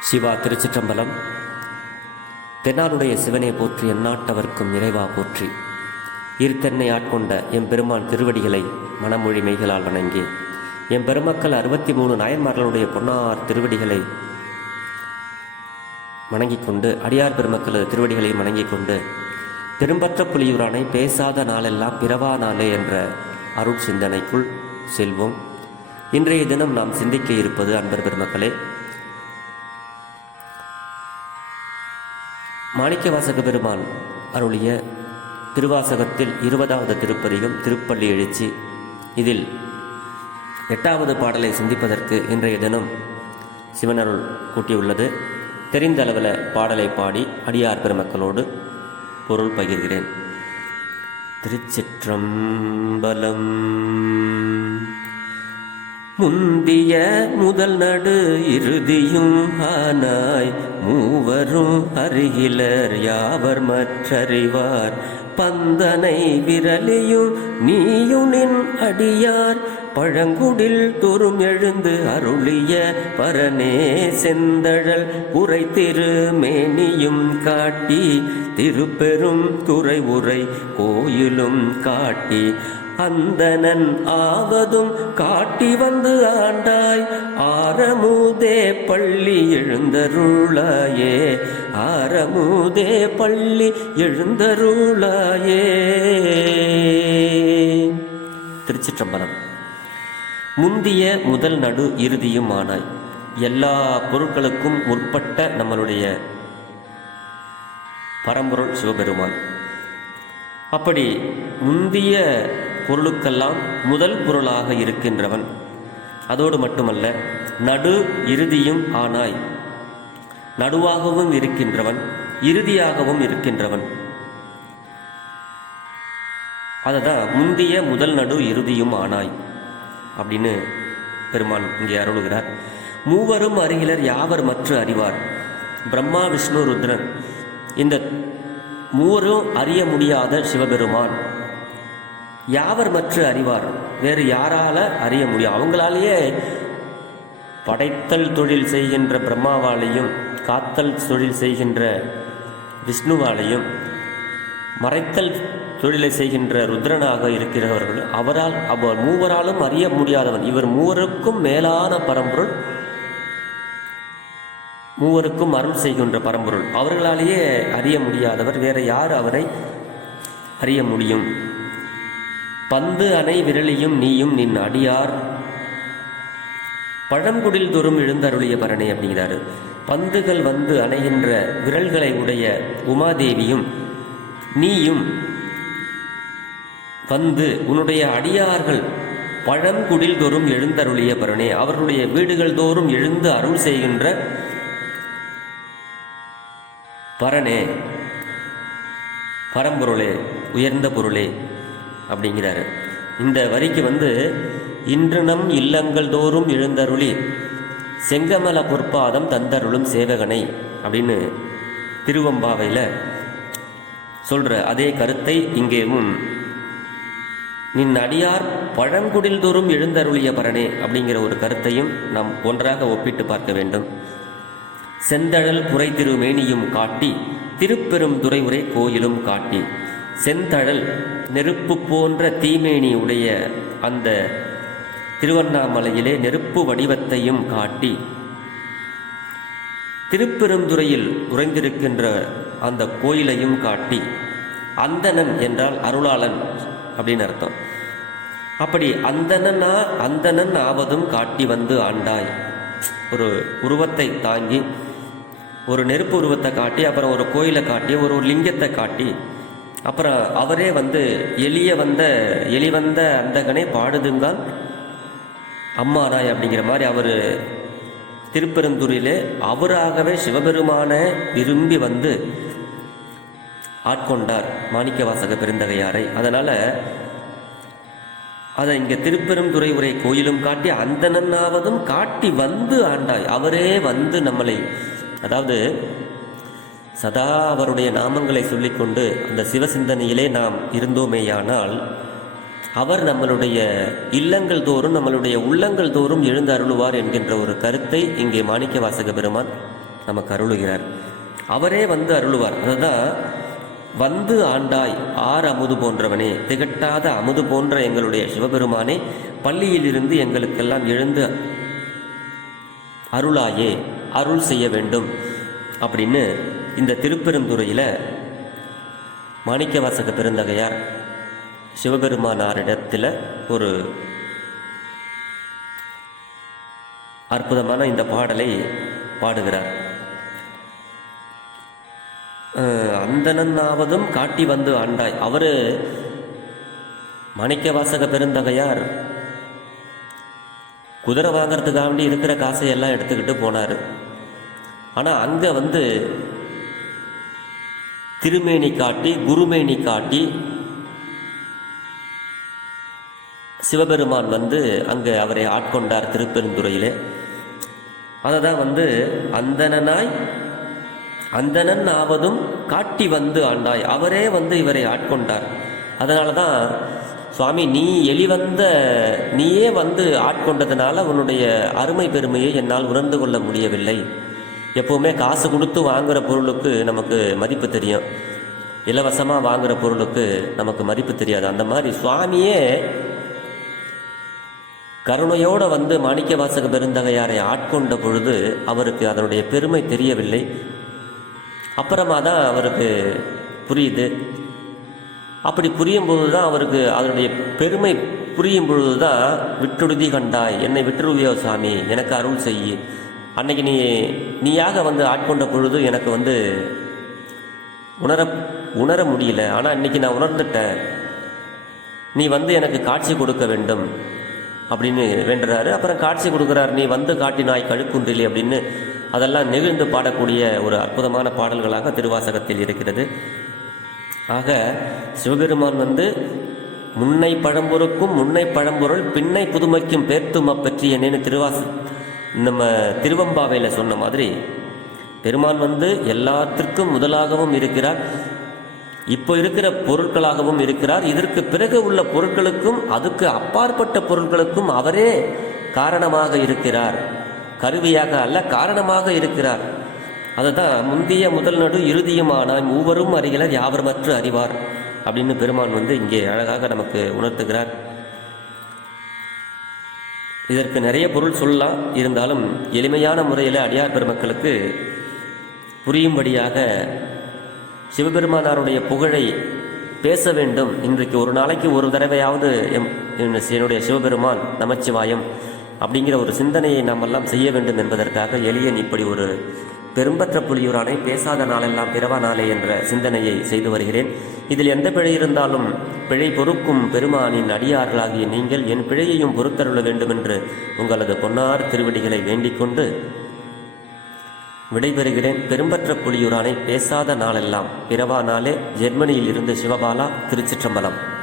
சிவா திருச்சிற்றம்பலம். தென்னாருடைய சிவனை போற்றி எந்நாட்டவர்க்கும் இறைவா போற்றி. இருத்தென்னை ஆட்கொண்ட எம்பெருமான் திருவடிகளை மனமொழி மெய்களால் வணங்கி எம்பெருமக்கள் அறுபத்தி மூணு நாயன்மார்களுடைய பொன்னார் திருவடிகளை வணங்கிக் கொண்டு அடியார் பெருமக்களது திருவடிகளை வணங்கி கொண்டு திரும்பற்ற புலியூரானை பேசாத நாளெல்லாம் பிறவா நாளே என்ற அருள் சிந்தனைக்குள் செல்வோம். இன்றைய தினம் நாம் சிந்திக்க இருப்பது அன்பர் பெருமக்களே மாணிக்கவாசக பெருமான் அருளிய திருவாசகத்தில் இருபதாவது திருப்பதிகம் திருப்பள்ளி எழுச்சி. இதில் எட்டாவது பாடலை சிந்திப்பதற்கு இன்றைய தினம் சிவனருள் கூட்டியுள்ளது. தெரிந்த அளவில் பாடலை பாடி அடியார் பெருமக்களோடு பொருள் பகிர்கிறேன். திருச்சிற்றம்பலம் முந்திய முதல் நடு இறுதியும் ஆனாய். மூவரும் அருகிலர் யாவர் மற்றறிவார்? பந்தனை விரலியும் நீயுனின் அடியார். பழங்குடில் தோறும் எழுந்து அருளிய பரனே செந்தழல். உரை திருமேனியும் காட்டி திருப்பெரும் துறை உரை கோயிலும் காட்டி. அந்தனன் ஆவதும் காட்டி வந்து ஆண்டாய். ஆரமுதே பள்ளி எழுந்தருளாயே. ஆரமுதே பள்ளி எழுந்தருளாயே. திருச்சிற்றம்பலம். முந்திய முதல் நடு இறுதியும் ஆனாய். எல்லா பொருட்களுக்கும் முற்பட்ட நம்மளுடைய பரம்பொருள் சிவபெருமான். அப்படி முந்திய பொருளுக்கெல்லாம் முதல் பொருளாக இருக்கின்றவன். அதோடு மட்டுமல்ல நடு இறுதியும் ஆனாய். நடுவாகவும் இருக்கின்றவன் இறுதியாகவும் இருக்கின்றவன். அததான் முந்திய முதல் நடு இறுதியும் ஆனாய் அப்படின்னு பெருமான் இங்கே அருளுகிறார். மூவரும் அறிகிலர் யாவர் மற்ற அறிவார்? பிரம்மா விஷ்ணு ருத்ரன். இந்த மூவரும் அறிய முடியாத சிவபெருமான். யாவர் மற்ற அறிவார்? வேறு யாரால அறிய முடியும்? அவங்களாலேயே படைத்தல் தொழில் செய்கின்ற பிரம்மாவாலையும் காத்தல் தொழில் செய்கின்ற விஷ்ணுவாலையும் மறைத்தல் தொழிலை செய்கின்ற ருத்ரனாக இருக்கிறவர்கள் அவரால் அவர் மூவராலும் அறிய முடியாதவன். இவர் மூவருக்கும் மேலான பரம்பொருள் மூவருக்கும் அருள் செய்கின்ற பரம்பொருள். அவர்களாலேயே அறிய முடியாதவர் வேற யார் அவரை அறிய முடியும்? பந்து அணை விரலியும் நீயும் நின் அடியார். பழங்குடில் தோறும் எழுந்தருளிய பரணை அப்படிங்கிறாரு. பந்துகள் வந்து அணைகின்ற விரல்களை உடைய உமாதேவியும் நீயும் வந்து உன்னுடைய அடியார்கள் பழங்குடில் தோறும் எழுந்தருளிய பரணே. அவர்களுடைய வீடுகள் தோறும் எழுந்து அருள் செய்கின்ற பரணே. பரம்பொருளே உயர்ந்த பொருளே. அப்படிங்கிறாரு. இந்த வரிக்கு வந்து இன்று நம் இல்லங்கள் தோறும் எழுந்தருளி செங்கமல பொற்பாதம் தந்தருளும் சேவகனை அப்படின்னு திருவம்பாவையில் சொல்கிற அதே கருத்தை இங்கேவும் நின் அடியார் பழங்குடில் தோறும் எழுந்தருளிய பரணே அப்படிங்கிற ஒரு கருத்தையும் நாம் ஒன்றாக ஒப்பிட்டு பார்க்க வேண்டும். செந்தழல் புரை திருமேனியும் காட்டி திருப்பெரும் துறை உரை கோயிலும் காட்டி. செந்தழல் நெருப்பு போன்ற தீமேனி உடைய அந்த திருவண்ணாமலையிலே நெருப்பு வடிவத்தையும் காட்டி திருப்பெருந்துறையில் உறைந்திருக்கின்ற அந்த கோயிலையும் காட்டி அந்தணன் என்றால் அருளாளன் அப்படின்னு அர்த்தம். அப்படி அந்தணனா அந்தணன் ஆவதும் காட்டி வந்து ஆண்டாய். ஒரு உருவத்தை தாங்கி ஒரு நெருப்பு உருவத்தை காட்டி அப்புறம் ஒரு கோயிலை காட்டி ஒரு ஒரு லிங்கத்தை காட்டி அப்புறம் அவரே வந்து எளிய வந்த எலி வந்த அந்தகனே பாடுதுங்கால் அம்மாராய் அப்படிங்கிற மாதிரி அவர் திருப்பெருந்துறையிலே அவராகவே சிவபெருமான விரும்பி வந்து ஆட்கொண்டார் மாணிக்கவாசக பெருந்தகையாரை. அதனால் அதை இங்கே திருப்பெருந்துறை உரை கோயிலும் காட்டி அந்தணனாவதும் காட்டி வந்து ஆண்டாய். அவரே வந்து நம்மளை அதாவது சதா அவருடைய நாமங்களை சொல்லிக்கொண்டு அந்த சிவசிந்தனையிலே நாம் இருந்தோமேயானால் அவர் நம்மளுடைய இல்லங்கள் தோறும் நம்மளுடைய உள்ளங்கள் தோறும் எழுந்து அருளுவார் என்கின்ற ஒரு கருத்தை இங்கே மாணிக்க வாசக பெருமான் நமக்கு அருளுகிறார். அவரே வந்து அருளுவார். அதுதான் வந்து ஆண்டாய் ஆர் அமுது போன்றவனே திகட்டாத அமுது போன்ற எங்களுடைய சிவபெருமானே பள்ளியிலிருந்து எங்களுக்கெல்லாம் எழுந்து அருளாயே அருள் செய்ய வேண்டும் அப்படின்னு இந்த திருப்பெருந்துறையில் மாணிக்கவாசக பெருந்தகையார் சிவபெருமானாரிடத்தில் ஒரு அற்புதமான இந்த பாடலை பாடுகிறார். அந்தனன்னாவதும் காட்டி வந்து ஆண்டாய். அவர் மாணிக்கவாசக பெருந்தகையார் குதிரை வாங்கிறதுக்காண்டி இருக்கிற காசை எல்லாம் எடுத்துக்கிட்டு போனார். ஆனால் அங்கே வந்து திருமேனி காட்டி குருமேனி காட்டி சிவபெருமான் வந்து அங்கே அவரை ஆட்கொண்டார் திருப்பெருந்துறையிலே. அதை தான் வந்து அந்தணனாய் அந்தணன் ஆவதும் காட்டி வந்து ஆண்டாய். அவரே வந்து இவரை ஆட்கொண்டார். அதனால தான் சுவாமி நீ எளிவந்த நீயே வந்து ஆட்கொண்டதுனால உன்னுடைய அருமை பெருமையை என்னால் உணர்ந்து கொள்ள முடியவில்லை. எப்போவுமே காசு கொடுத்து வாங்குகிற பொருளுக்கு நமக்கு மதிப்பு தெரியும். இலவசமாக வாங்குற பொருளுக்கு நமக்கு மதிப்பு தெரியாது. அந்த மாதிரி சுவாமியே கருணையோடு வந்து மாணிக்க வாசக பெருந்தகையாரை ஆட்கொண்ட பொழுது அவருக்கு அதனுடைய பெருமை தெரியவில்லை. அப்புறமா தான் அவருக்கு புரியுது. அப்படி புரியும் பொழுது தான் அவருக்கு அதனுடைய பெருமை புரியும் பொழுது தான் விட்டுடுதி கண்டாய். என்னை விட்டுருவியோ சாமி எனக்கு அருள் செய் அன்னைக்கு நீ நீயாக வந்து ஆட்கொண்ட பொழுது எனக்கு வந்து உணர உணர முடியல. ஆனால் இன்னைக்கு நான் உணர்ந்துட்டேன். நீ வந்து எனக்கு காட்சி கொடுக்க வேண்டும் அப்படின்னு வேண்டுறாரு. அப்புறம் காட்சி கொடுக்குறாரு. நீ வந்து காட்டினாய் கழுக்குன்றிலே அப்படின்னு அதெல்லாம் நெகிழ்ந்து பாடக்கூடிய ஒரு அற்புதமான பாடல்களாக திருவாசகத்தில் இருக்கிறது. ஆக சிவபெருமான் வந்து முன்னை பழம்பொருக்கும் முன்னை பழம்பொருள் பின்னை புதுமைக்கும் பேர்த்துமா பற்றி என்னென்னு திருவாச நம்ம திருவம்பாவையில் சொன்ன மாதிரி பெருமான் வந்து எல்லாத்திற்கும் முதலாகவும் இருக்கிறார் இப்போ இருக்கிற பொருட்களாகவும் இருக்கிறார். இதற்கு பிறகு உள்ள பொருட்களுக்கும் அதுக்கு அப்பாற்பட்ட பொருட்களுக்கும் அவரே காரணமாக இருக்கிறார். கருவியாக அல்ல காரணமாக இருக்கிறார். அதுதான் முந்திய முதல் நடு இறுதியுமானாய் மூவரும் அறிகிறர் யாவருமற்று அறிவார் அப்படின்னு பெருமான் வந்து இங்கே அழகாக நமக்கு உணர்த்துகிறார். இதற்கு நிறைய பொருள் சொல்லலாம். இருந்தாலும் எளிமையான முறையில் அடியார் பெருமக்களுக்கு புரியும்படியாக சிவபெருமானாருடைய புகழை பேச வேண்டும். இன்றைக்கு ஒரு நாளைக்கு ஒரு தடவையாவது எம் என்னுடைய சிவபெருமான் நமச்சிவாயம் அப்படிங்கிற ஒரு சிந்தனையை நாமெல்லாம் செய்ய வேண்டும் என்பதற்காக எளியன் இப்படி ஒரு பெரும்பற்ற புலியூரானை பேசாத நாளெல்லாம் பிறவா நாளே என்ற சிந்தனையை செய்து வருகிறேன். இதில் எந்த பிழை இருந்தாலும் பிழை பொறுக்கும் பெருமானின் அடியார்களாகிய நீங்கள் என் பிழையையும் பொறுத்தருள வேண்டுமென்று உங்களது பொன்னார் திருவடிகளை வேண்டிக் கொண்டு விடைபெறுகிறேன். பெரும்பற்ற புலியூரானை பேசாத நாளெல்லாம். பிறவா நாளே ஜெர்மனியில் இருந்து சிவபாலா திருச்சிற்றம்பலம்.